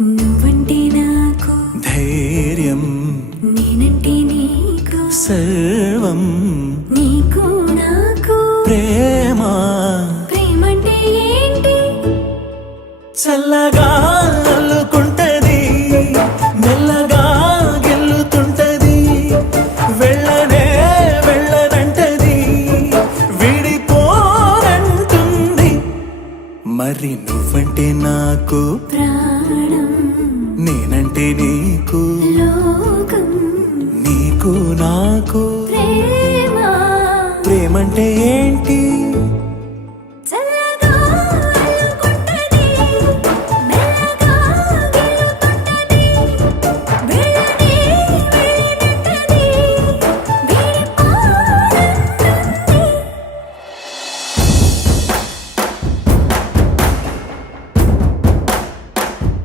నువ్వంటే నాకు ధైర్యం, నేనంటే నీకు సర్వం, నీకు నాకు ప్రేమ. ప్రేమంటే ఏంటి? చల్లగా అల్లుకుంటది, మెల్లగా గెల్లుతుంటది, వెళ్ళనే వెళ్ళనంటది, విడిపోనంటుంది. మరి నువ్వంటే నాకు ప్రాణం, నేనంటే నీకు లోకం, నీకు నాకు ప్రేమ. ప్రేమంటే ఏంటి?